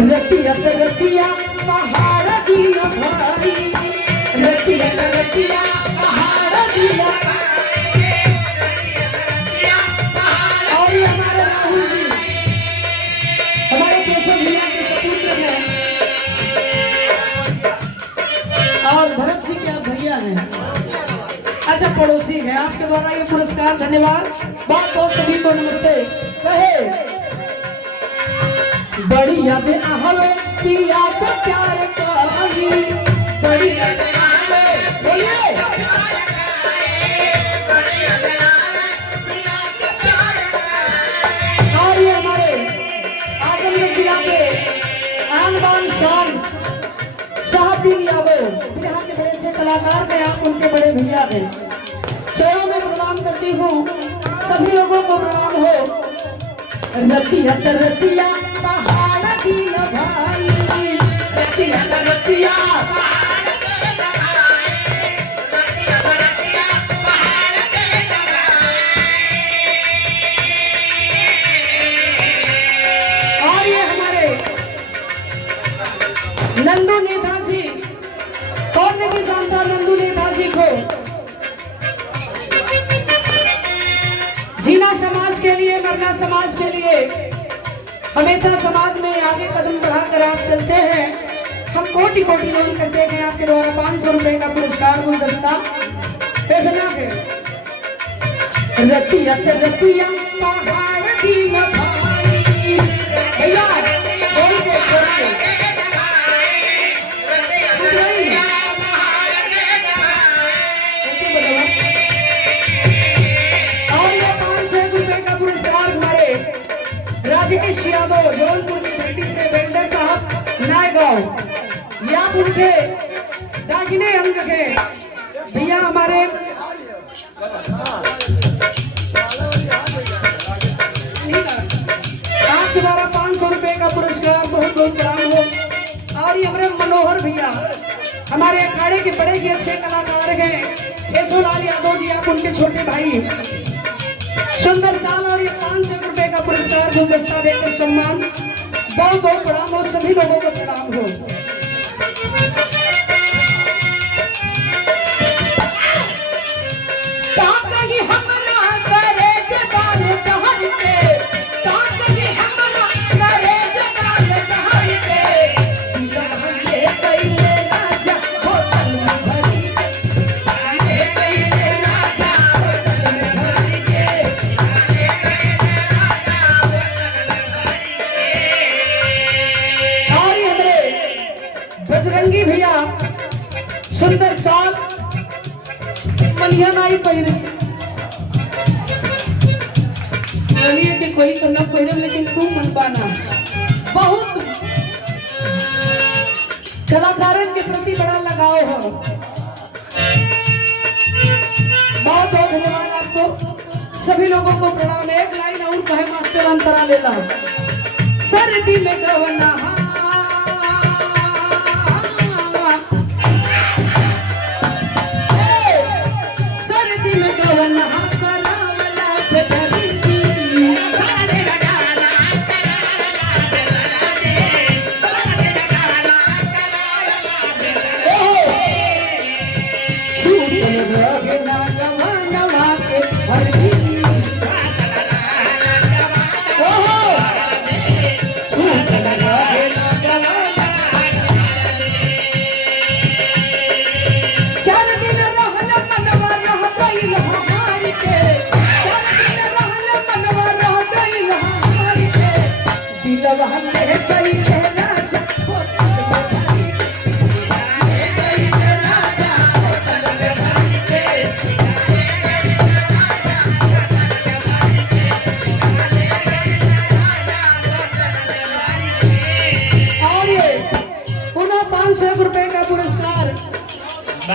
रतिया रतिया पहाड़ दिया भारी, रतिया रतिया पहाड़ दिया। और ये हमारे राहुल जी हमारे केशव भैया के सपूत्र हैं और भरत जी के भैया हैं। अच्छा पड़ोसी हैं आपके द्वारा ये पुरस्कार। धन्यवाद बहुत बहुत सभी को नमस्ते। कहे बड़ी यादें आहवे पिया तो प्यार करी, बड़ी यादें आहवे बोलिए और ये हमारे आजमगढ़ जिला के आन बान शान शाहदीन यादव यहाँ के बड़े अच्छे कलाकार हैं। आप उनके बड़े भैया हैं। चलो मैं प्रणाम करती हूँ सभी लोगों को। प्रणाम हो। रतिया रतिया पहाड़ दिया भाई, रतिया रतिया और ये हमारे नंदू नेताजी, कौन नहीं जानता नंदू नेताजी को। जीना समाज के लिए, मरना समाज के लिए, हमेशा समाज में आगे कदम बढ़ाकर आप चलते हैं। हम कोटि कोटि नहीं करते हैं। आपके द्वारा 500 रुपए का पुरस्कार गुलदस्ता पेशना है। रतिया रतिया पहाड़ दिया भाई, भैया बोल के राजेश यादव जौनपुर की धरती से वेल्डर साहब नायगांव, या उनके दाहिने अंग के भैया हमारे आप द्वारा 500 रुपए का पुरस्कार बहुत बहुत प्रणाम हो। और ये हमारे मनोहर भैया हमारे अखाड़े के बड़े ही अच्छे कलाकार हैं। केशवलाल यादव जी आप उनके छोटे भाई सुंदर साल और ये 500 रुपए का पुरस्कार गुलदस्ता देकर सम्मान। बहुत बहुत प्रणाम हो सभी लोगों को। प्रणाम हो। बजरंगी भैया सुंदर साल मनिया नाई पहने बोलिए कि कोई तो न पहने, लेकिन तू मन पाना। बहुत कलाकारों के प्रति बड़ा लगाव हो। बहुत बहुत धन्यवाद आपको सभी लोगों को। प्रणाम। एक लाइन और कहे मास्टर अंतरा ले ला। सर्दी में गवना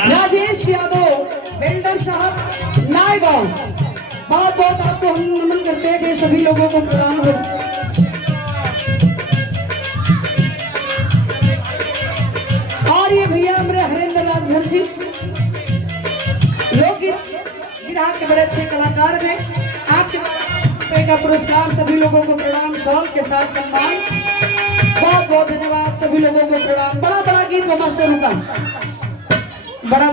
राजेश यादव वेल्डर साहब नायगांव। बहुत बहुत आपको हम नमन करते हैं कि सभी लोगों को प्रणाम हो। और ये भैया हमारे हरेंद्र राजभर जी लोकगीत विधा के बड़े अच्छे कलाकार में आपके का पुरस्कार। सभी लोगों को प्रणाम, शॉल के साथ सम्मान। बहुत बहुत धन्यवाद सभी लोगों को प्रणाम। बड़ा बड़ा गीत मास्टर होगा।